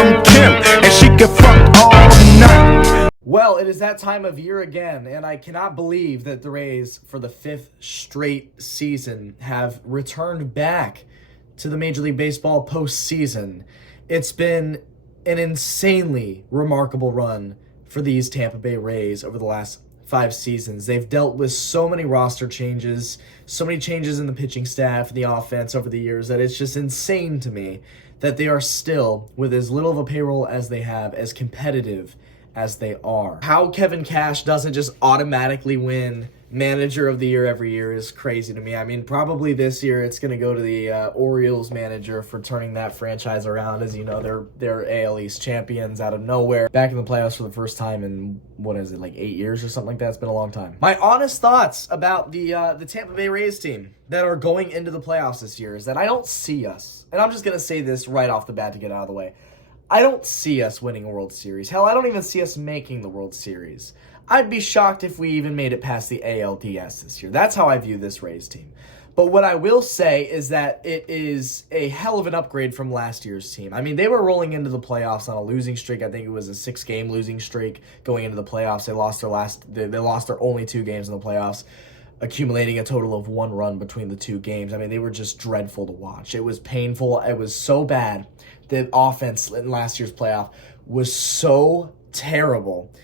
from Kim, and she can fuck all night. Well, it is that time of year again, and I cannot believe that the Rays, for the 5th straight season, have returned back to the Major League Baseball postseason. It's been an insanely remarkable run for these Tampa Bay Rays over the last 5 seasons. They've dealt with so many roster changes, so many changes in the pitching staff, the offense over the years, that it's just insane to me that they are still, with as little of a payroll as they have, as competitive as they are. How Kevin Cash doesn't just automatically win Manager of the Year every year is crazy to me. I mean, probably this year it's going to go to the Orioles manager for turning that franchise around. As you know, they're AL East champions out of nowhere, back in the playoffs for the first time in, what is it, like 8 years or something like that? It's been a long time. My honest thoughts about the Tampa Bay Rays team that are going into the playoffs this year is that I don't see us, and I'm just going to say this right off the bat to get out of the way, I don't see us winning a World Series. Hell, I don't even see us making the World Series. I'd be shocked if we even made it past the ALDS this year. That's how I view this Rays team. But what I will say is that it is a hell of an upgrade from last year's team. I mean, they were rolling into the playoffs on a losing streak. I think it was a 6-game losing streak going into the playoffs. They lost their only 2 games in the playoffs, accumulating a total of 1 run between the 2 games. I mean, they were just dreadful to watch. It was painful. It was so bad. The offense in last year's playoff was so terrible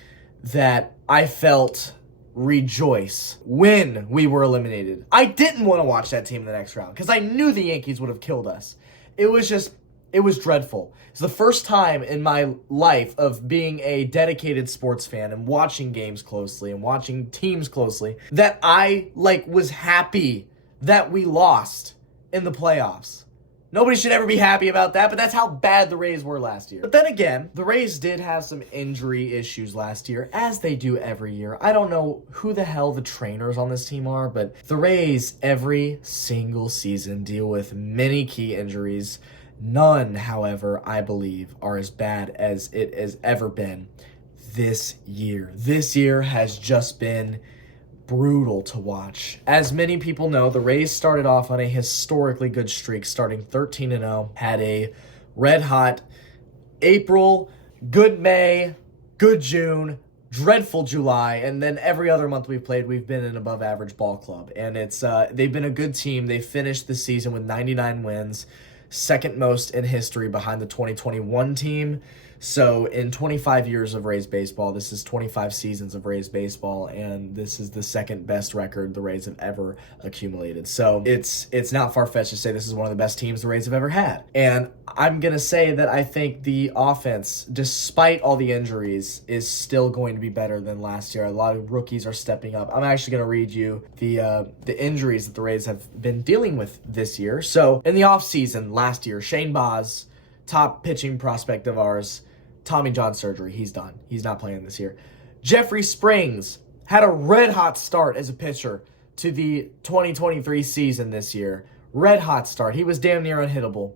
that I felt rejoice when we were eliminated. I didn't want to watch that team in the next round because I knew the Yankees would have killed us. It was dreadful. It's the first time in my life of being a dedicated sports fan and watching games closely and watching teams closely that I was happy that we lost in the playoffs. Nobody should ever be happy about that, but that's how bad the Rays were last year. But then again, the Rays did have some injury issues last year, as they do every year. I don't know who the hell the trainers on this team are, but the Rays every single season deal with many key injuries. None, however, I believe, are as bad as it has ever been this year. This year has just been brutal to watch. As many people know, the Rays started off on a historically good streak, starting 13-0, had a red-hot April, good May, good June, dreadful July, and then every other month we've played, we've been an above-average ball club. And they've been a good team. They finished the season with 99 wins, second most in history behind the 2021 team. So in 25 years of Rays baseball, this is 25 seasons of Rays baseball, and this is the second best record the Rays have ever accumulated. So it's not far-fetched to say this is one of the best teams the Rays have ever had. And I'm going to say that I think the offense, despite all the injuries, is still going to be better than last year. A lot of rookies are stepping up. I'm actually going to read you the injuries that the Rays have been dealing with this year. So in the offseason last year, Shane Baz, top pitching prospect of ours, Tommy John surgery. He's done. He's not playing this year. Jeffrey Springs had a red-hot start as a pitcher to the 2023 season this year. Red-hot start. He was damn near unhittable.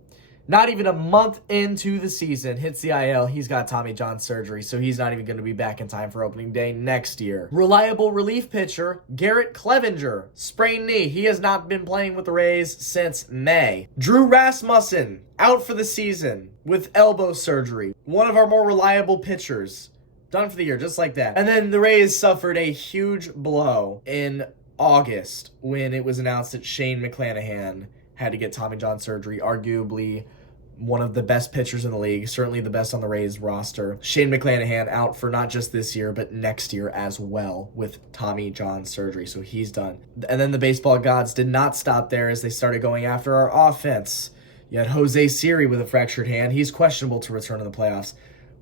Not even a month into the season, hits the IL, he's got Tommy John surgery, so he's not even going to be back in time for opening day next year. Reliable relief pitcher, Garrett Clevenger, sprained knee. He has not been playing with the Rays since May. Drew Rasmussen, out for the season with elbow surgery. One of our more reliable pitchers, done for the year, just like that. And then the Rays suffered a huge blow in August when it was announced that Shane McClanahan had to get Tommy John surgery, arguably one of the best pitchers in the league, certainly the best on the Rays roster. Shane McClanahan out for not just this year, but next year as well with Tommy John surgery, so he's done. And then the baseball gods did not stop there as they started going after our offense. You had Jose Siri with a fractured hand. He's questionable to return in the playoffs.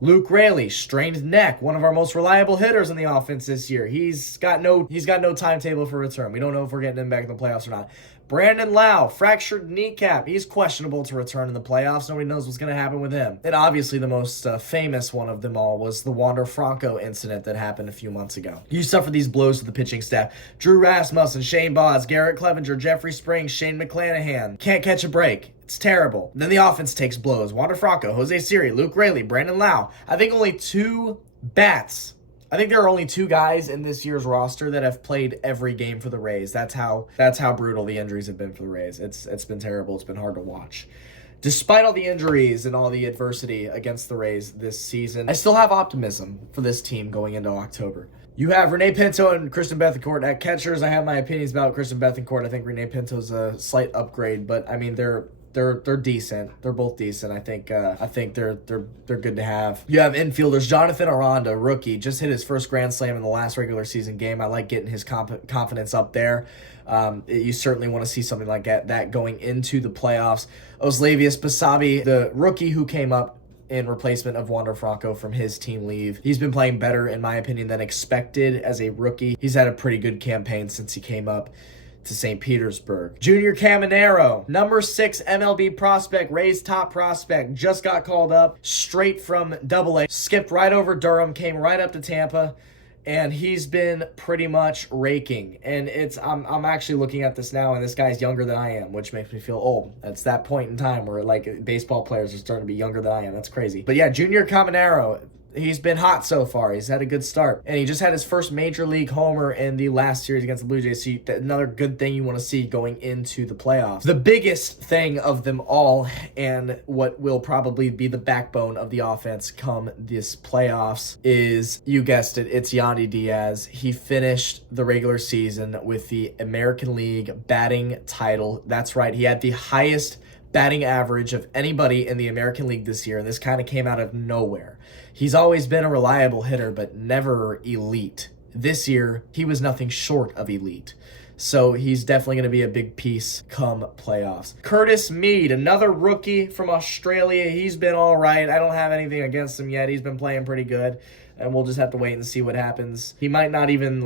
Luke Raley, strained neck, one of our most reliable hitters in the offense this year. He's got no timetable for return. We don't know if we're getting him back in the playoffs or not. Brandon Lau, fractured kneecap. He's questionable to return in the playoffs. Nobody knows what's going to happen with him. And obviously the most famous one of them all was the Wander Franco incident that happened a few months ago. You suffer these blows to the pitching staff. Drew Rasmussen, Shane Baz, Garrett Clevenger, Jeffrey Springs, Shane McClanahan. Can't catch a break. It's terrible. Then the offense takes blows. Wander Franco, Jose Siri, Luke Raley, Brandon Lau. I think there are only 2 guys in this year's roster that have played every game for the Rays. That's how brutal the injuries have been for the Rays. It's been terrible. It's been hard to watch. Despite all the injuries and all the adversity against the Rays this season, I still have optimism for this team going into October. You have Renee Pinto and Kristen Bethencourt at catchers. I have my opinions about Kristen Bethencourt. I think Renee Pinto's a slight upgrade, but I mean they're decent. They're both decent. I think they're good to have. You have infielders Jonathan Aranda, rookie, just hit his first grand slam in the last regular season game. I like getting his confidence up there. You certainly want to see something like that going into the playoffs. Oslavius Basabi, the rookie who came up in replacement of Wander Franco from his team leave. He's been playing better, in my opinion, than expected as a rookie. He's had a pretty good campaign since he came up to St. Petersburg. Junior Caminero, number 6 MLB prospect, Rays top prospect, just got called up straight from AA. Skipped right over Durham, came right up to Tampa, and he's been pretty much raking. And I'm actually looking at this now, and this guy's younger than I am, which makes me feel old. It's that point in time where like baseball players are starting to be younger than I am. That's crazy. But yeah, Junior Caminero, he's been hot so far. He's had a good start. And he just had his first major league homer in the last series against the Blue Jays. So another good thing you want to see going into the playoffs. The biggest thing of them all, and what will probably be the backbone of the offense come this playoffs, is, you guessed it, it's Yandy Diaz. He finished the regular season with the American League batting title. That's right. He had the highest batting average of anybody in the American League this year, and this kind of came out of nowhere. He's always been a reliable hitter, but never elite. This year, he was nothing short of elite. So he's definitely going to be a big piece come playoffs. Curtis Mead, another rookie from Australia. He's been all right. I don't have anything against him yet. He's been playing pretty good, and we'll just have to wait and see what happens. He might not even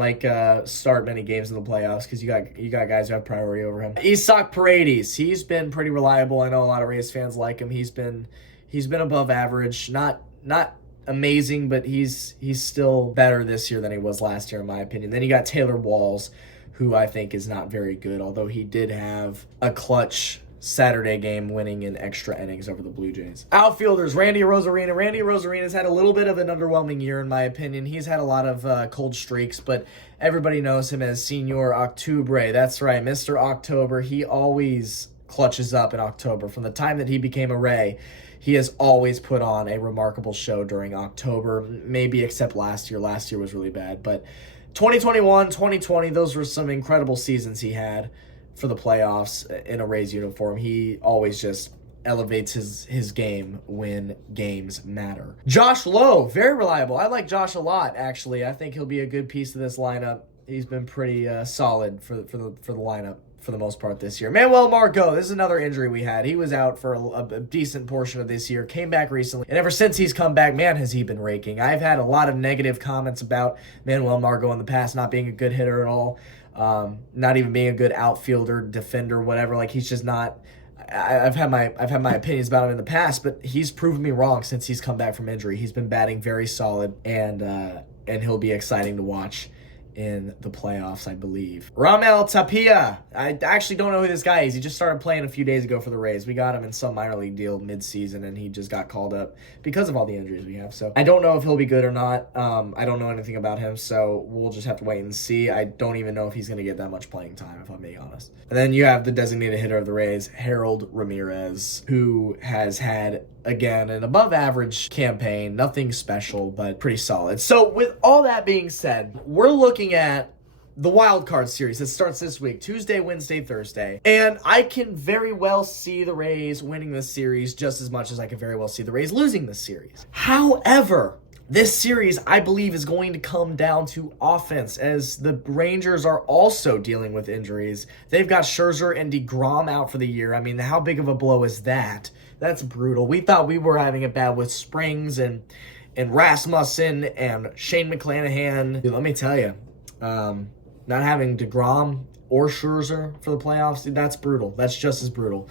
start many games in the playoffs because you got guys who have priority over him. Isak Paredes, he's been pretty reliable. I know a lot of Rays fans like him. He's been above average, not amazing, but he's still better this year than he was last year, in my opinion. Then you got Taylor Walls, who I think is not very good, although he did have a clutch Saturday game winning in extra innings over the Blue Jays. Outfielders, Randy Rosarina. Randy Rosarina's had a little bit of an underwhelming year, in my opinion. He's had a lot of cold streaks, but everybody knows him as Senor Octubre. That's right, Mr. October. He always clutches up in October. From the time that he became a Ray, he has always put on a remarkable show during October, maybe except last year. Last year was really bad. But 2021, 2020, those were some incredible seasons he had for the playoffs in a Rays uniform. He always just elevates his game when games matter. Josh Lowe, very reliable. I like Josh a lot, actually. I think he'll be a good piece of this lineup. He's been pretty solid for the lineup for the most part this year. Manuel Margot, this is another injury we had. He was out for a decent portion of this year, came back recently, and ever since he's come back, man, has he been raking. I've had a lot of negative comments about Manuel Margot in the past not being a good hitter at all, not even being a good outfielder, defender, whatever. Like, he's just not. I've had my opinions about him in the past, but he's proven me wrong since he's come back from injury. He's been batting very solid, and he'll be exciting to watch in the playoffs, I believe. Ramel Tapia. I actually don't know who this guy is. He just started playing a few days ago for the Rays. We got him in some minor league deal mid-season, and he just got called up because of all the injuries we have. So I don't know if he'll be good or not. I don't know anything about him, so we'll just have to wait and see. I don't even know if he's going to get that much playing time, if I'm being honest. And then you have the designated hitter of the Rays, Harold Ramirez, who has had, again, an above-average campaign. Nothing special, but pretty solid. So with all that being said, we're looking at the wild card series that starts this week, Tuesday, Wednesday, Thursday. And I can very well see the Rays winning this series just as much as I can very well see the Rays losing this series. However, this series, I believe, is going to come down to offense, as the Rangers are also dealing with injuries. They've got Scherzer and DeGrom out for the year. I mean, how big of a blow is that? That's brutal. We thought we were having it bad with Springs and Rasmussen and Shane McClanahan. Dude, let me tell you, not having DeGrom or Scherzer for the playoffs, that's brutal. That's just as brutal.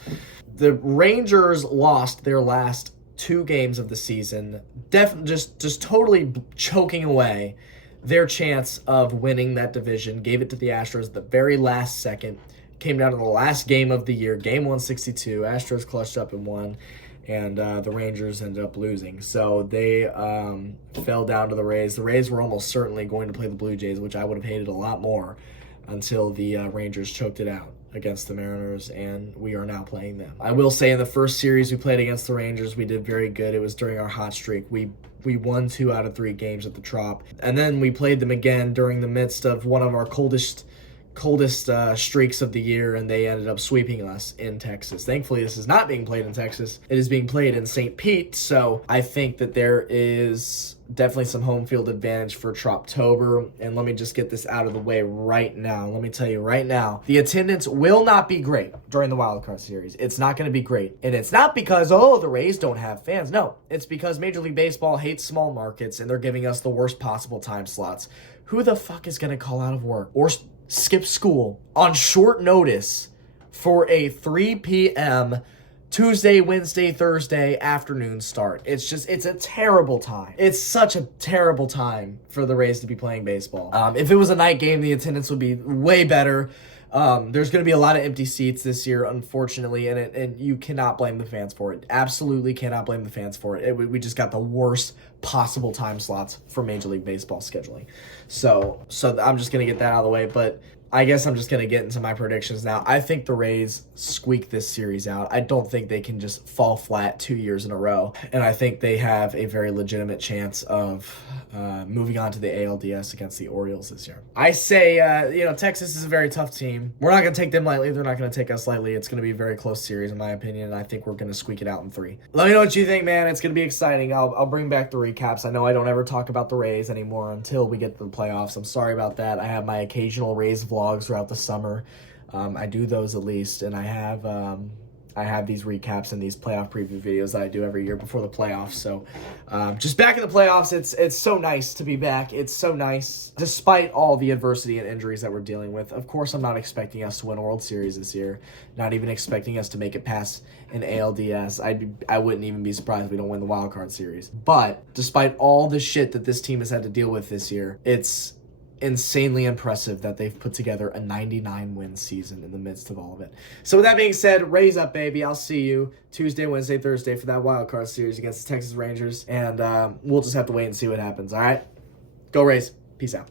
The Rangers lost their last 2 games of the season, just totally choking away their chance of winning that division. Gave it to the Astros at the very last second. Came down to the last game of the year, game 162. Astros clutched up and won, and the Rangers ended up losing. So they fell down to the Rays. The Rays were almost certainly going to play the Blue Jays, which I would have hated a lot more, until the Rangers choked it out against the Mariners, and we are now playing them. I will say in the first series we played against the Rangers, we did very good. It was during our hot streak. We won 2 out of 3 games at the Trop. And then we played them again during the midst of one of our coldest streaks of the year, and they ended up sweeping us in Texas. Thankfully, this is not being played in Texas. It is being played in St. Pete, so I think that there is definitely some home field advantage for Troptober. And let me just get this out of the way right now. Let me tell you right now, the attendance will not be great during the Wild Card Series. It's not going to be great. And it's not because, the Rays don't have fans. No, it's because Major League Baseball hates small markets, and they're giving us the worst possible time slots. Who the fuck is going to call out of work or skip school on short notice for a 3 p.m. Tuesday, Wednesday, Thursday afternoon start? It's a terrible time. It's such a terrible time for the Rays to be playing baseball. If it was a night game, the attendance would be way better. There's going to be a lot of empty seats this year, unfortunately, and you cannot blame the fans for it. Absolutely cannot blame the fans for it. We just got the worst possible time slots for Major League Baseball scheduling. So I'm just going to get that out of the way, but I guess I'm just going to get into my predictions now. I think the Rays squeak this series out. I don't think they can just fall flat 2 years in a row. And I think they have a very legitimate chance of moving on to the ALDS against the Orioles this year. I say, Texas is a very tough team. We're not going to take them lightly. They're not going to take us lightly. It's going to be a very close series, in my opinion, and I think we're going to squeak it out in 3. Let me know what you think, man. It's going to be exciting. I'll bring back the recaps. I know I don't ever talk about the Rays anymore until we get to the playoffs. I'm sorry about that. I have my occasional Rays vlogs throughout the summer. I do those at least, and I have these recaps and these playoff preview videos that I do every year before the playoffs. So just back in the playoffs, it's so nice to be back. It's so nice despite all the adversity and injuries that we're dealing with. Of course, I'm not expecting us to win a World Series this year, not even expecting us to make it past an ALDS. I wouldn't even be surprised if we don't win the Wild Card Series. But despite all the shit that this team has had to deal with this year, it's insanely impressive that they've put together a 99-win season in the midst of all of it. So with that being said, Rays up, baby. I'll see you Tuesday, Wednesday, Thursday for that Wild Card Series against the Texas Rangers, and we'll just have to wait and see what happens, all right? Go Rays. Peace out.